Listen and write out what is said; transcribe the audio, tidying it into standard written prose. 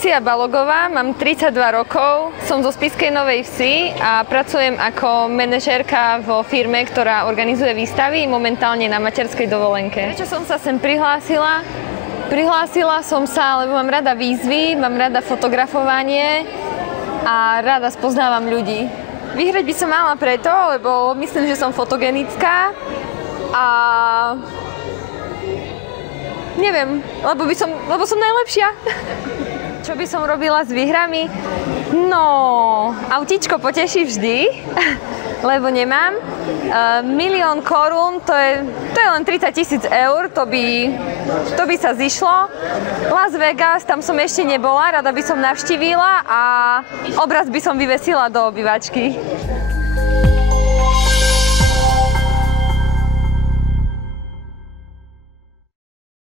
Lucia Balogová, mám 32 rokov, som zo Spišskej Novej Vsi a pracujem ako manažérka vo firme, ktorá organizuje výstavy, momentálne na materskej dovolenke. Prečo som sa sem prihlásila? Prihlásila som sa, lebo mám rada výzvy, mám rada fotografovanie a rada spoznávam ľudí. Vyhrať by som mala preto, lebo myslím, že som fotogenická a neviem, lebo som najlepšia. Čo by som robila s výhrami? No, autíčko poteší vždy, lebo nemám. 1 000 000 korún, to je len 30 000 eur, to by sa zišlo. Las Vegas, tam som ešte nebola, rada by som navštívila a obraz by som vyvesila do obývačky.